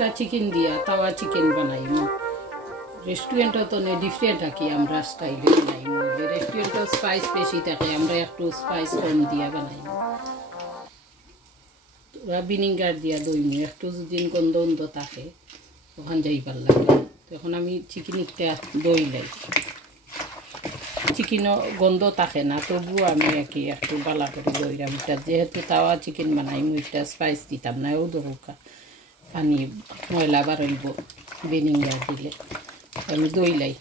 একটা চিকেন দিয়া তাওয়া চিকেন বানাইমু রেস্টুরেন্টও তো ডিফারেন্ট থাকি আমরা স্টাইলে বানাইমু যে রেস্টুরেন্টও স্পাইস বেশি থাকে আমরা একটু স্পাইস কম দিয়া বানাইমু ভিনিগার দিয়া দইমু একটু যদি গন্ধ গন্ধ থাকে ওখান যাইবার লাগে তখন আমি চিকেনটা দই লাই চিকেনও গন্ধ থাকে না তবুও আমি কি একটু বালা করে দইলাম এটা যেহেতু তাওয়া চিকেন বানাইমু এটা স্পাইস দিতাম না ও দরকার পানি ময়লা বাড়াইব ভিনিগার দিলে আমি দই লাই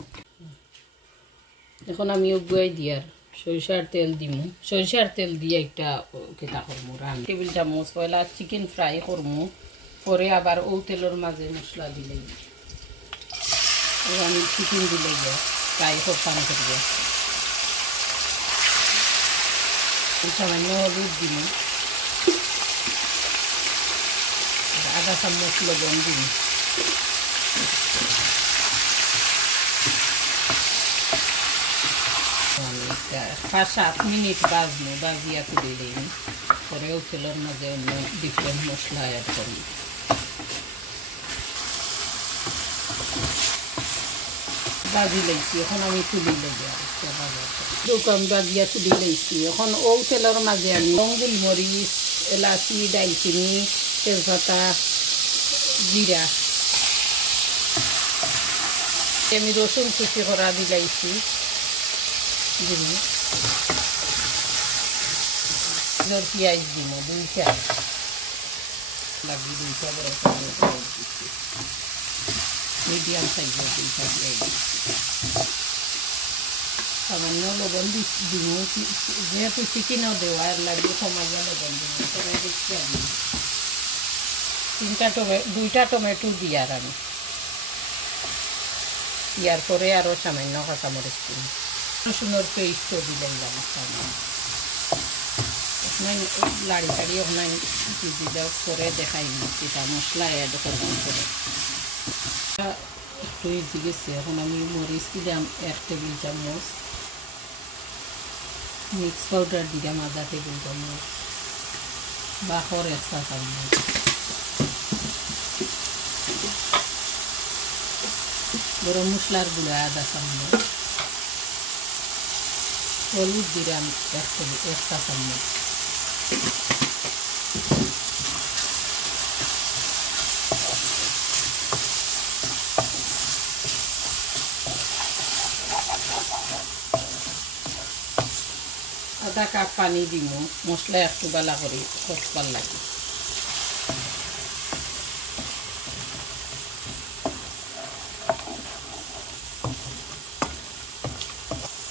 এখন আমি গুয়াই দিয়ার সরিষার তেল দিমু সরিষার তেল দিয়ে একটা কেটা করমু রান টেবিল চামচ পয়লা চিকেন ফ্রাই করমু পরে আবার ও তেলের মাঝে মশলা দিলেই আমি চিকেন দিলে ফ্রাই করতাম করিয়া সামান্য হলুদ দিমু আধা চামচ লবণ দিমু 5-7 মিনিট বাজবো বাজিয়া তুলে দিই পরেও তেলের মাঝে অন্য ডিফারেন্ট মশলা অ্যাড করি বাজি লাইছি এখন আমি তুলি লেগে দোকান বাজিয়া তুলি লাইছি এখন ও তেলের মাঝে আমি লবঙ্গ মরিচ এলাচি দালচিনি তেজপাতা জিরা আমি রসুন কুচি করা দিলাইছি দিমু পেঁয়াজ দিমু 2টা লাগি 2টা বড় মিডিয়াম সাইজের 2টা পেঁয়াজ সামান্য লবণ দিমু যেহেতু চিকেনও দেওয়ার লাগে সময় লবণ দিমু তবে দেখছি আমি 2টা টমেটো দিয়ার আমি ইয়ার পরে আরও সামান্য কাঁচামরিচ দিন রসুনের পেস্টও দিলাম লাড়ি টাড়ি ওখানে দিলে পরে দেখাই যেটা মশলা অ্যাড করলাম করে একটু ইজি গেছে এখন আমি মরিচ দিলাম 1 টেবিল চামচ মিক্স পাউডার দিলাম আধা টেবিল চামচ বাখর 1 চা চামচ গরম মশলার গুঁড়া আধা চামচ হলুদ দিলাম 1 চা চামচ আধা কাপ পানি দিব মশলা একটু বালা করে কষবার লাগে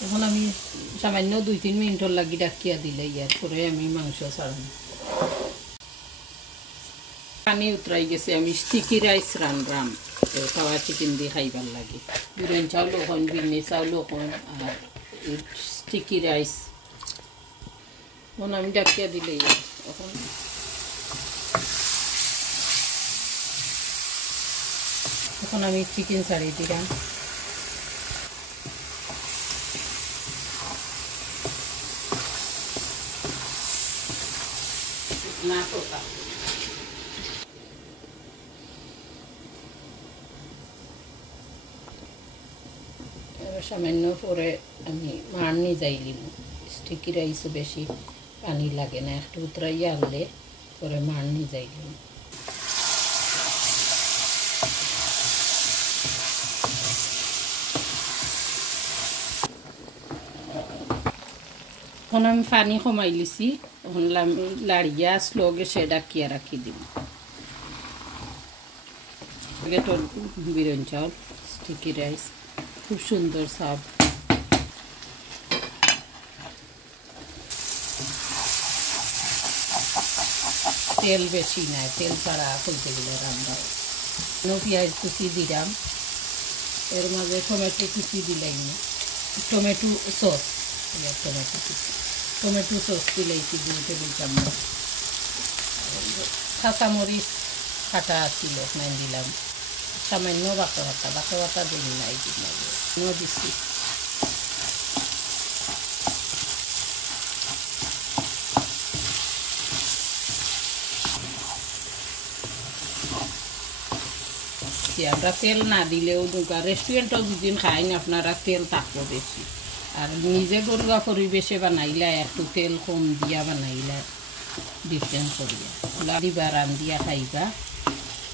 এখন আমি সামান্য 2-3 মিনিটের লাগি ডাকিয়া দিলে ইয়ার পরে আমি মাংস ছাড়ব পানি উতরাই গেছে আমি স্টিকি রাইস রান্নাম তাওয়া চিকেন দিয়ে খাইবার লাগে বিরিয়ানি চাউল ওখান বিরিয়ানি চাউল ওখান আর স্টিকি রাইস এখন আমি ডাকিয়া দিলে এখন আমি চিকেন ছাড়িয়ে দিলাম না তোতা সামান্য পরে আমি মারনি যাইলিম স্টিকি রাইসও বেশি পানি লাগে না একটু উতরাইয়া আনলে পরে মারনি যাইলিম এখন আমি পানি কমাই লিছি এখন লাড়িয়া স্লো গ্যাসে ডাকিয়া রাখি দিম তোর বিরিয়ানি চাউল স্টিকি রাইস খুব সুন্দর সাব তেল বেশি নাই তেল ছাড়া করতে গেলে রান্না পেঁয়াজ কুচি দিলাম এর মাঝে টমেটো কুচি দিলাম টমেটো সস টমেটো সস দিলাইছি 2 টেবিল চামচ কাঁচামরিচ কাটা ছিল নাই দিলাম সামান্য বাটা দিন নাই দিচ্ছি দিছি আমরা তেল না দিলেও দোকান রেস্টুরেন্টও দুদিন খাই না আপনারা তেল থাকবো বেশি আর নিজে ঘরোয়া পরিবেশে বানাইলে একটু তেল কম দিয়া বানাইলে ডিফারেন্ট করিয়া দিবা রান্ধিয়া খাইবা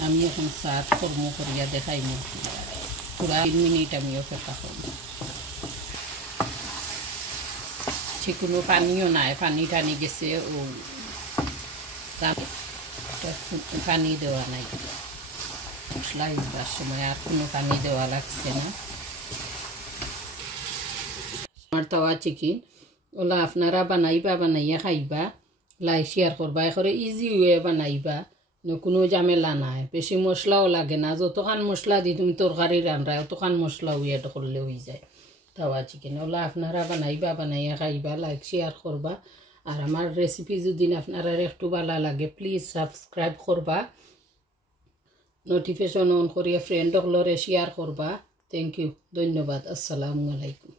আমি এখন সাত কর্ম করিয়া দেখাইমু পুরা 3 মিনিট আমি অপেক্ষা করব কোনো পানিও নাই পানি টানি গেছে ও পানি দেওয়া নাই মশলা ইউজার সময় আর কোনো পানি দেওয়া লাগছে না আমার তাওয়া চিকেন ওলা আপনারা বানাইয়া খাইবা লাইক শেয়ার করবা এখানে ইজি ওয়ে বানাইবা কোনো ঝামেলা নাই বেশি মশলাও লাগে না যতখান মশলা দি তুমি তরকারি রান্না অতখান মশলা এড করলে হয়ে যায় তাওয়া চিকেন ওলা আপনারা বানাইয়া খাইবা লাইক শেয়ার করবা আর আমার রেসিপি যদি আপনারা একটু ভালো লাগে প্লিজ সাবস্ক্রাইব করবা নোটিফিকেশন অন করিয়া ফ্রেন্ডক লরে শেয়ার করবা থ্যাংক ইউ ধন্যবাদ আসসালামু আলাইকুম